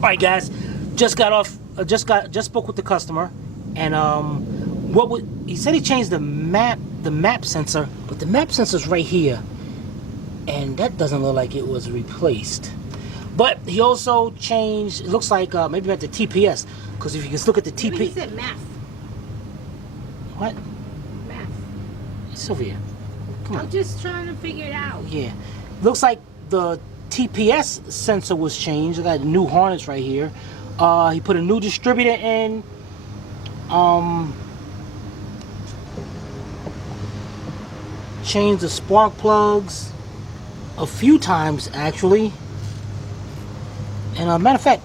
All right, guys, just got off. Just spoke with the customer, and he said he changed the map sensor, but the map sensor's right here, and that doesn't look like it was replaced. But he also changed. It looks like maybe at the TPS, because if you just look at the TP. Maybe he said math. What? Math. Sylvia, come on. I'm just trying to figure it out. Yeah, looks like the TPS sensor was changed. I got new harness right here. He put a new distributor in. Changed the spark plugs a few times actually. And matter of fact,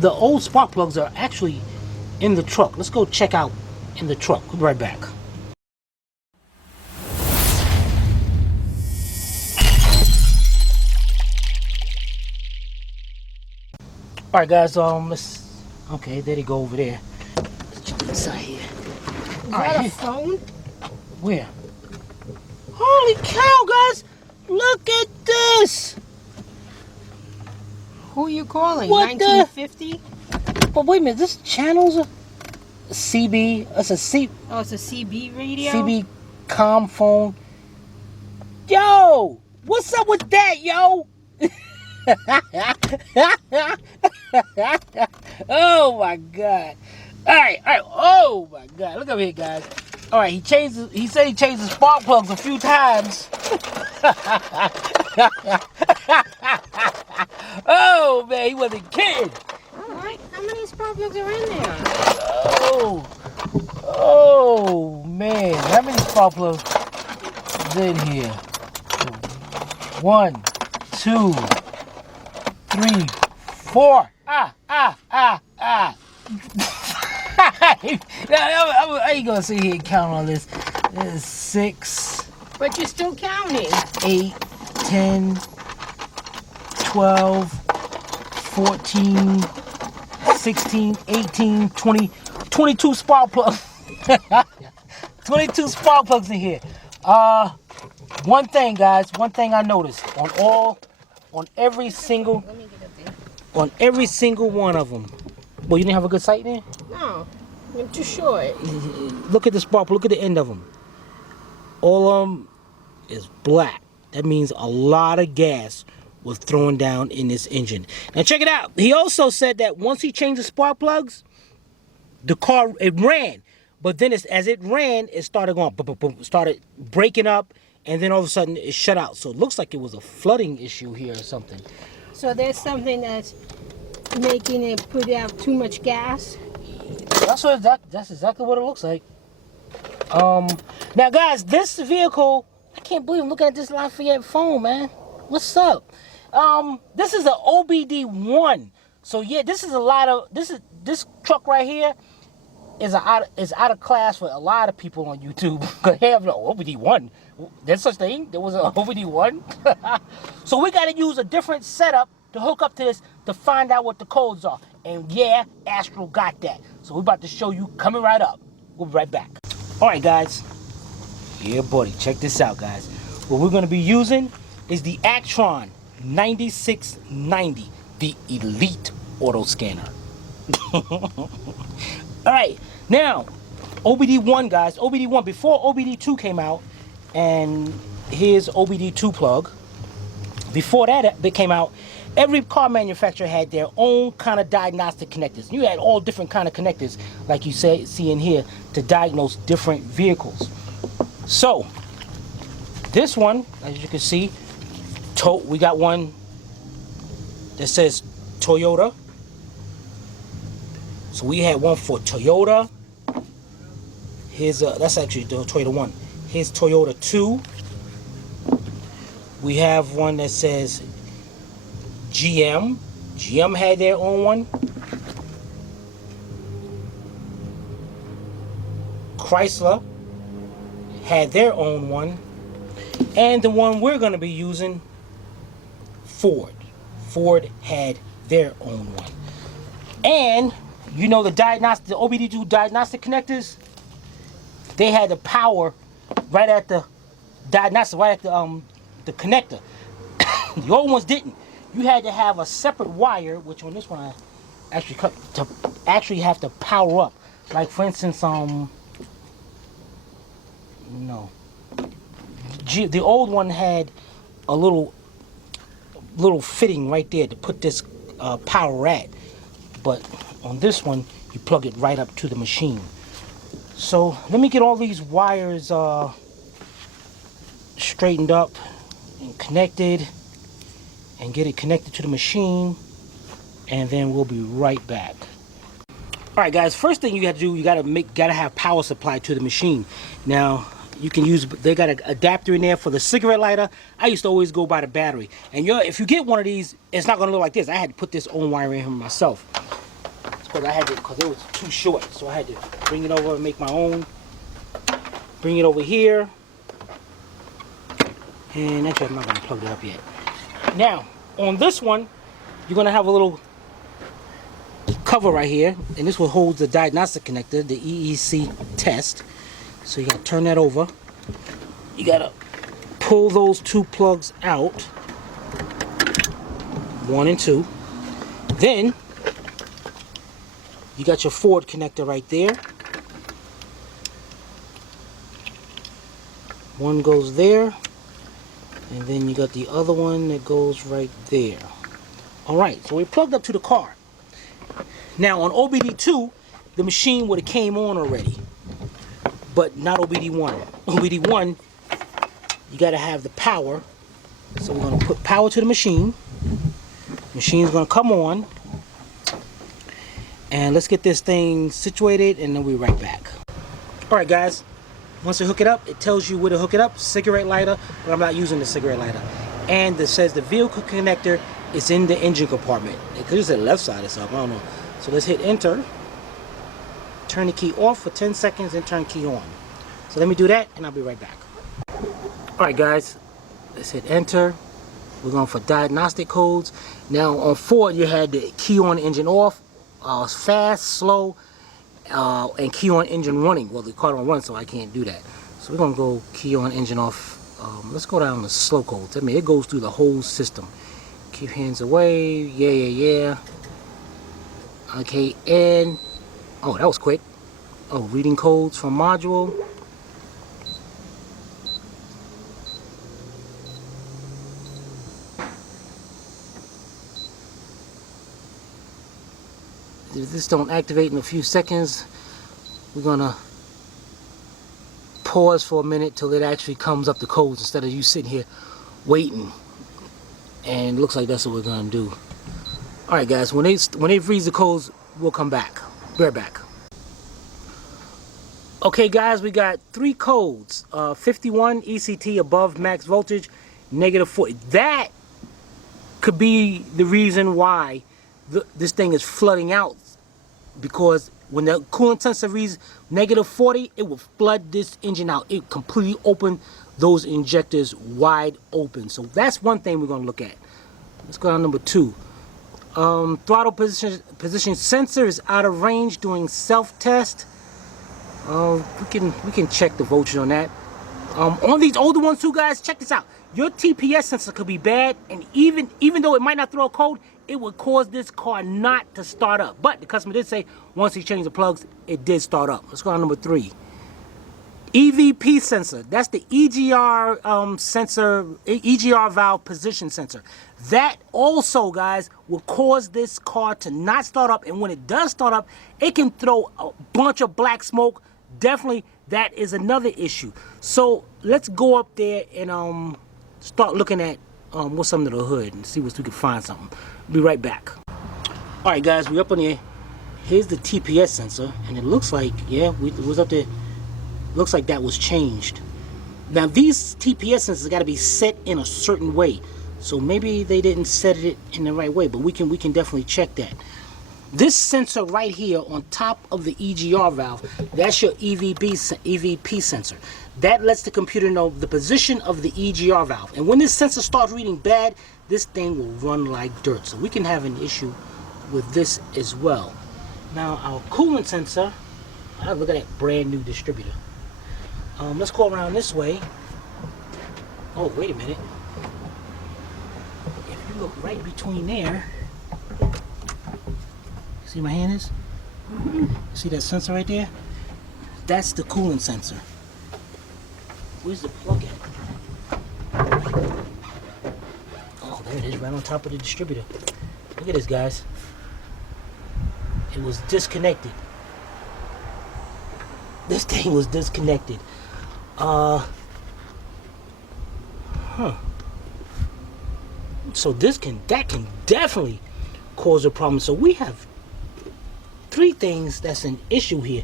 the old spark plugs are actually in the truck. Let's go check out in the truck. We'll be right back. All right, guys. Let's. Okay, there they go over there. Let's check inside here. Is that a phone? Where? Holy cow, guys! Look at this! Who are you calling? What 1950? But wait a minute, this channel's a CB. It's a C. Oh, it's a CB radio? CB com phone. Yo! What's up with that, yo? Oh my god. Alright. Oh my god. Look over here, guys. Alright, he said he changed the spark plugs a few times. Oh man, he wasn't kidding. Alright, how many spark plugs are in there? Oh man, how many spark plugs is in here? 1, 2, 3, 4. I ain't gonna sit here and count all this. There's 6. But you're still counting. 8, 10, 12, 14, 16, 18, 20, 22 spark plugs. 22 spark plugs in here. One thing, guys, one thing I noticed on every single one of them. Well, you didn't have a good sight there? No, I'm too short. Look at the spark, look at the end of them. All of them is black. That means a lot of gas was thrown down in this engine. Now check it out. He also said that once he changed the spark plugs, the car, it ran. But then as it ran, it started going, boom, boom, boom, started breaking up, and then all of a sudden it shut out. So it looks like it was a flooding issue here or something. So there's something that's making it put out too much gas? That's exactly what it looks like. Now guys, this vehicle, I can't believe I'm looking at this Lafayette phone, man. What's up? This is an OBD1. So yeah, this truck right here is out of class for a lot of people on YouTube. Cause they have no OBD1. There's such thing. There was an OBD1. So we got to use a different setup to hook up to this to find out what the codes are. And yeah, Astral got that. So we're about to show you coming right up. We'll be right back. All right, guys. Yeah, buddy. Check this out, guys. What we're going to be using is the Actron 9690, the Elite Auto Scanner. All right. Now, OBD1, guys. OBD1, before OBD2 came out, and here's OBD2 plug. Before that came out, every car manufacturer had their own kind of diagnostic connectors. You had all different kind of connectors, like you see in here, to diagnose different vehicles. So, this one, as you can see, we got one that says Toyota. So we had one for Toyota. Here's that's actually the Toyota 1. Here's Toyota 2. We have one that says GM. GM had their own one. Chrysler had their own one. And the one we're going to be using, Ford. Ford had their own one. And you know the OBD2 diagnostic connectors, they had the power right at the diagnostic, right at the connector. The old ones didn't. You had to have a separate wire, which on this one actually have to power up. Like for instance, no, the old one had a little fitting right there to put this power at, but on this one you plug it right up to the machine. So let me get all these wires straightened up and connected, and get it connected to the machine, and then we'll be right back. All right, guys. First thing you got to do, you gotta have power supply to the machine. Now you can use, they got an adapter in there for the cigarette lighter. I used to always go by the battery, and if you get one of these, it's not gonna look like this. I had to put this own wire in here myself because because it was too short, so I had to bring it over and make my own. Bring it over here, and actually I'm not gonna plug it up yet. Now on this one, you're gonna have a little cover right here, and this will hold the diagnostic connector, the EEC test. So you gotta turn that over. You gotta pull those two plugs out, 1 and 2. Then you got your forward connector right there. One goes there, and then you got the other one that goes right there. Alright, so we're plugged up to the car. Now on OBD2, the machine would have came on already, but not OBD1. OBD1, you got to have the power. So we're going to put power to the machine. Machine's going to come on, and let's get this thing situated, and then we'll be right back. All right, guys. Once you hook it up, it tells you where to hook it up. Cigarette lighter, but I'm not using the cigarette lighter. And it says the vehicle connector is in the engine compartment. It could just say left side or something, I don't know. So let's hit enter. Turn the key off for 10 seconds and turn key on. So let me do that and I'll be right back. Alright guys, let's hit enter. We're going for diagnostic codes. Now on Ford you had the key on engine off, fast, slow, and key on engine running. Well, the car don't run, so I can't do that. So we're going to go key on engine off. Let's go down to slow codes. I mean, it goes through the whole system. Keep hands away. Yeah. Okay, and oh, that was quick. Oh, reading codes from module. If this don't activate in a few seconds, we're gonna pause for a minute till it actually comes up the codes instead of you sitting here waiting. And it looks like that's what we're gonna do. All right, guys. When they freeze the codes, we'll come back. Be right back. Okay, guys. We got 3 codes. 51 ECT above max voltage, -40. That could be the reason why this thing is flooding out, because when the coolant sensor reads -40, it will flood this engine out. It completely opened those injectors wide open. So that's one thing we're going to look at. Let's go down to number 2. Throttle position sensor is out of range doing self-test. We can check the voltage on that. On these older ones too, guys, check this out. Your TPS sensor could be bad, and even though it might not throw a code, it would cause this car not to start up. But the customer did say once he changed the plugs, it did start up. Let's go on number 3. EVP sensor. That's the EGR sensor, EGR valve position sensor. That also, guys, will cause this car to not start up. And when it does start up, it can throw a bunch of black smoke. Definitely, that is another issue. So let's go up there and start looking at what's under the hood and see if we can find something. Be right back. All right, guys, we're up on there. Here's the TPS sensor, and it looks like, yeah, it was up there. Looks like that was changed. Now these TPS sensors got to be set in a certain way, so maybe they didn't set it in the right way, but we can definitely check that. This sensor right here on top of the EGR valve, that's your EVP sensor. That lets the computer know the position of the EGR valve. And when this sensor starts reading bad, this thing will run like dirt. So we can have an issue with this as well. Now our coolant sensor, look at that brand new distributor. Let's go around this way. Oh, wait a minute. If you look right between there, See my hand is? See that sensor right there? That's the coolant sensor. Where's the plug at? Oh, there it is, right on top of the distributor. Look at this, guys. It was disconnected. This thing was disconnected. So that can definitely cause a problem. So we have 3 things that's an issue here.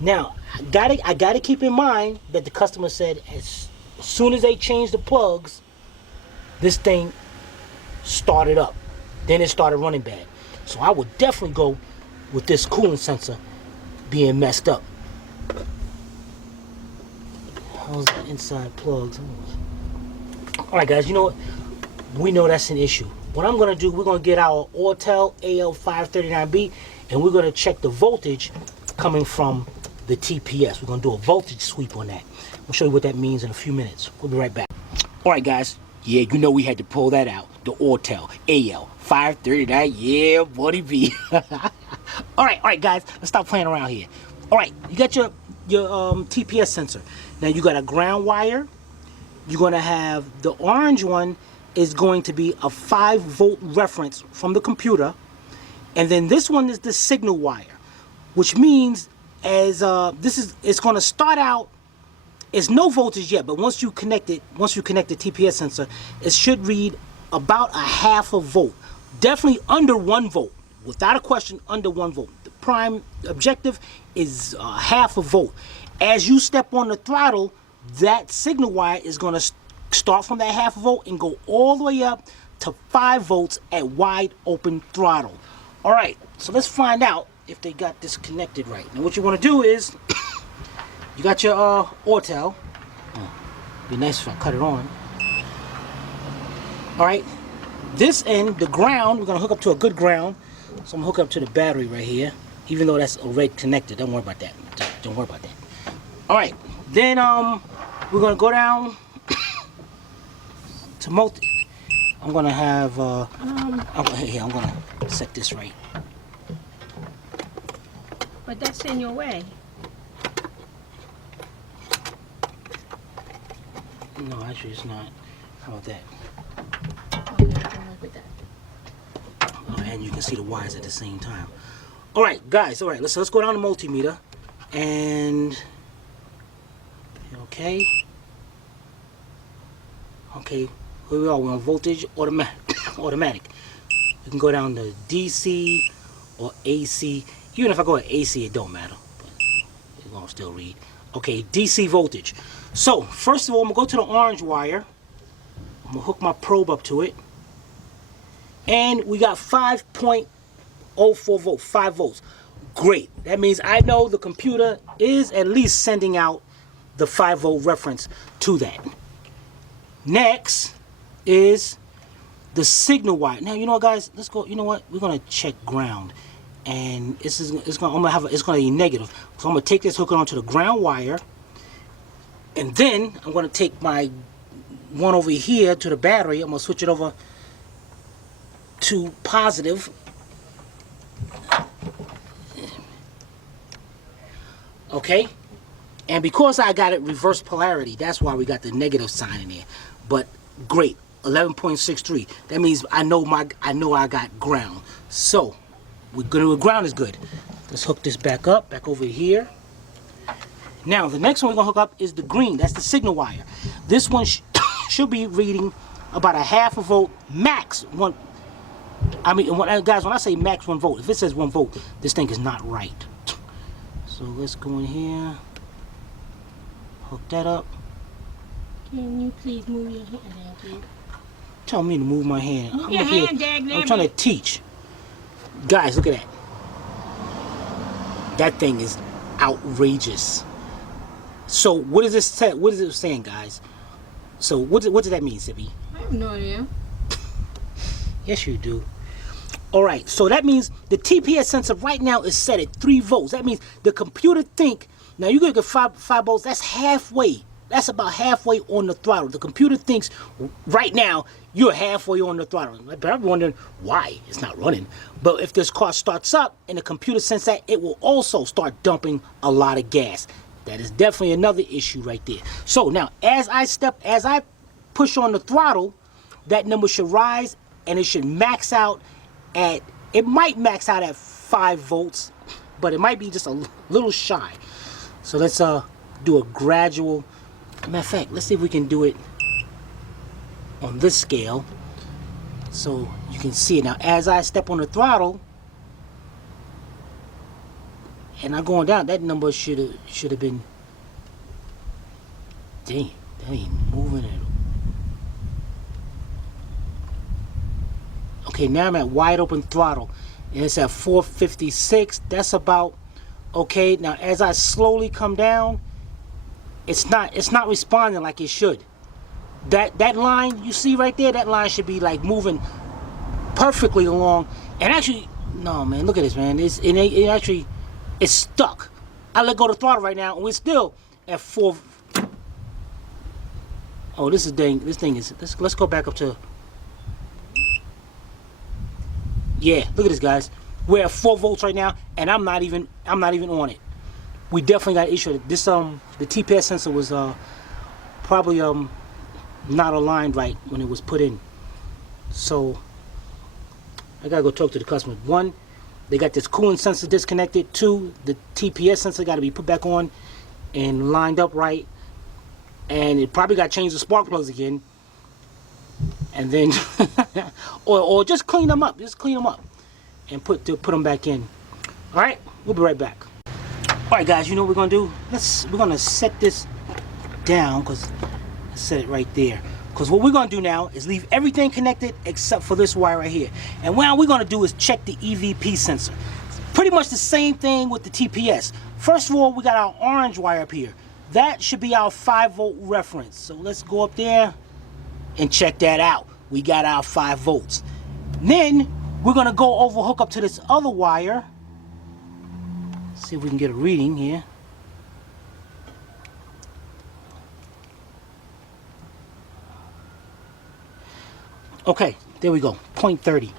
Now, I gotta keep in mind that the customer said as soon as they changed the plugs, this thing started up. Then it started running bad. So I would definitely go with this coolant sensor being messed up. How's the inside plugs? Alright guys, you know what? We know that's an issue. What I'm going to do, we're going to get our Autel AL539B and we're going to check the voltage coming from the TPS. We're going to do a voltage sweep on that. I'll show you what that means in a few minutes. We'll be right back. Alright guys, yeah, you know we had to pull that out. The Autel AL539, yeah, buddy B. Alright guys, let's stop playing around here. Alright, you got your TPS sensor. Now you got a ground wire. You're going to have the orange one is going to be a 5-volt reference from the computer, and then this one is the signal wire, which means as it's going to start out, it's no voltage yet, but once you connect the TPS sensor, it should read about a 1/2 volt, definitely under 1 volt, without a question, under 1 volt. The prime objective is 1/2 volt. As you step on the throttle, that signal wire is going to start from that 1/2 volt and go all the way up to 5 volts at wide open throttle. All right, so let's find out if they got this connected right. Now what you want to do is, you got your Autel. Be nice if I cut it on. All right, this end, the ground, we're going to hook up to a good ground. So I'm going to hook up to the battery right here, even though that's already connected. Don't worry about that. Don't worry about that. All right, then we're going to go down to multi. I'm going to have, I'm going to set this right. But that's in your way. No, actually it's not. How about that? Okay, I can work with that. And you can see the wires at the same time. All right, guys. All right, let's go down to multimeter, and okay, here we are. We're on voltage automatic. You can go down to DC or AC. Even if I go to AC, it don't matter. But it's gonna still read. Okay, DC voltage. So first of all, I'm gonna go to the orange wire. I'm gonna hook my probe up to it. And we got 5.04 volts, 5 volts. Great. That means I know the computer is at least sending out the 5 volt reference to that. Next is the signal wire. Now, you know what, guys? Let's go. You know what? We're gonna check ground, and it's gonna be negative. So I'm gonna take this, hook it onto the ground wire, and then I'm gonna take my one over here to the battery. I'm gonna switch it over to positive. Okay, and because I got it reverse polarity, that's why we got the negative sign in there. But great, 11.63. That means I know I got ground. So we're gonna ground is good. Let's hook this back over here. Now the next one we're gonna hook up is the green. That's the signal wire. This one should be reading about a 1/2 volt max. Guys, when I say max 1 volt, if it says 1 volt, this thing is not right. So let's go in here, hook that up. Can you please move your hand, please? Tell me to move my hand. Move your hand, Dag. I'm trying to teach. Guys, look at that. That thing is outrageous. So what does this say? What is it saying, guys? So what does that mean, Sippy? I have no idea. Yes, you do. All right, so that means the TPS sensor right now is set at 3 volts. That means the computer now you're gonna get 5 volts. That's halfway That's about halfway on the throttle. The computer thinks right now you're halfway on the throttle. But I'm wondering why it's not running. But if this car starts up and the computer senses that, it will also start dumping a lot of gas. That is definitely another issue right there. So now as I push on the throttle, that number should rise and it should max out at, it might max out at 5 volts, but it might be just a little shy. So let's do a gradual, matter of fact, let's see if we can do it on this scale so you can see it. Now as I step on the throttle and I'm going down, that number should have been, dang, that ain't moving at all. Okay, now I'm at wide open throttle and it's at 456. That's about okay. Now as I slowly come down, it's not responding like it should. That line you see right there, that line should be like moving perfectly along. And actually, no man, look at this man. It actually it's stuck. I let go of the throttle right now and we're still at 4. Oh, this thing is, let's go back up to, yeah, look at this guys. We're at 4 volts right now and I'm not even on it. We definitely got an issue. This the TPS sensor was probably not aligned right when it was put in. So I gotta go talk to the customer. 1, they got this coolant sensor disconnected. 2, the TPS sensor got to be put back on and lined up right. And it probably got to change the spark plugs again. And then, or just clean them up. Just clean them up and put them back in. All right, we'll be right back. All right, guys, you know what we're gonna do? We're gonna set this down because I set it right there. Because what we're gonna do now is leave everything connected except for this wire right here. And what we're gonna do is check the EVP sensor. Pretty much the same thing with the TPS. First of all, we got our orange wire up here. That should be our 5 volt reference. So let's go up there and check that out. We got our 5 volts. Then we're gonna go over, hook up to this other wire. See if we can get a reading here. Okay, there we go, 0.30.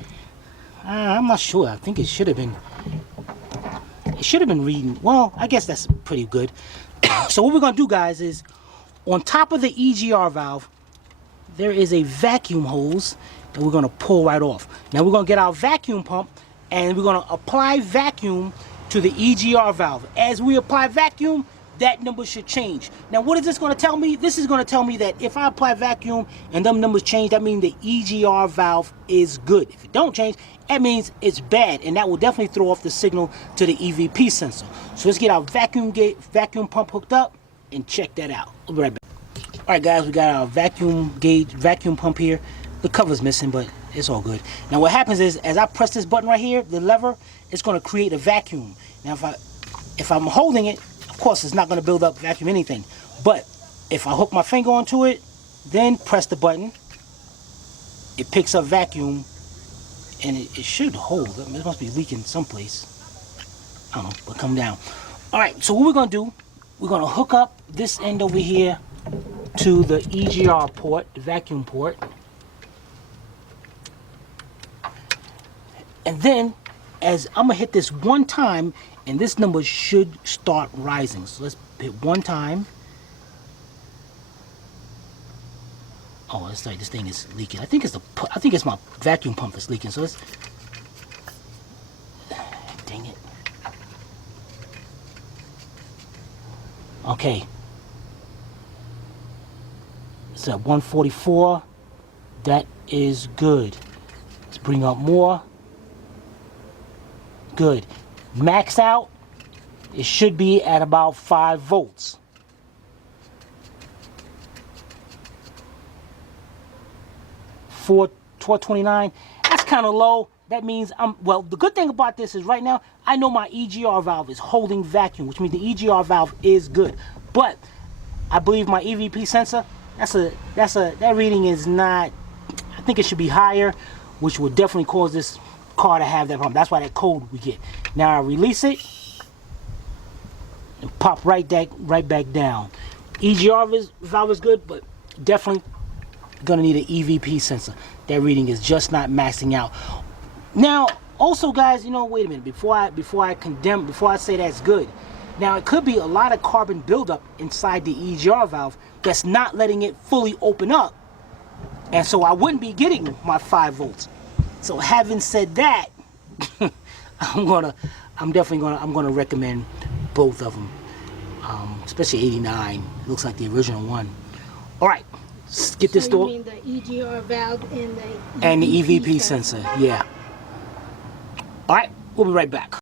I'm not sure. I think it should have been reading. Well, I guess that's pretty good. So what we're gonna do, guys, is on top of the EGR valve, there is a vacuum hose that we're gonna pull right off. Now we're gonna get our vacuum pump and we're gonna apply vacuum to the EGR valve. As we apply vacuum, that number should change. Now what is this going to tell me? This is going to tell me that if I apply vacuum and them numbers change, that means the EGR valve is good. If it don't change, that means it's bad, and that will definitely throw off the signal to the EVP sensor. So let's get our vacuum pump hooked up and check that out. We'll be right back. All right guys, we got our vacuum pump here. The cover's missing, but it's all good. Now what happens is, as I press this button right here, the lever, it's going to create a vacuum. Now if I'm holding it, of course it's not going to build up vacuum anything. But if I hook my finger onto it, then press the button, it picks up vacuum, and it should hold. It must be leaking someplace. I don't know, but come down. All right, so what we're going to do, we're going to hook up this end over here to the EGR port, the vacuum port. And then, as I'm gonna hit this one time, and this number should start rising. So let's hit one time. Oh, it's like this thing is leaking. I think it's my vacuum pump that's leaking. So let's. Dang it. Okay. It's at 144. That is good. Let's bring up more. Good. Max out, it should be at about 5 volts. For 429, that's kind of low. That means well, the good thing about this is right now, I know my EGR valve is holding vacuum, which means the EGR valve is good. But I believe my EVP sensor, that reading is not, I think it should be higher, which would definitely cause this car to have that problem. That's why that code we get. Now I release it and pop right back down. EGR valve is good, but definitely gonna need an EVP sensor. That reading is just not maxing out. Now, also, guys, you know, wait a minute. Before I say that's good. Now, it could be a lot of carbon buildup inside the EGR valve that's not letting it fully open up, and so I wouldn't be getting my 5 volts. So, having said that, I'm gonna recommend both of them, especially 89. It looks like the original one. All right, let's get this So door. you mean the EGR valve and the And the EVP sensor, yeah. All right, we'll be right back.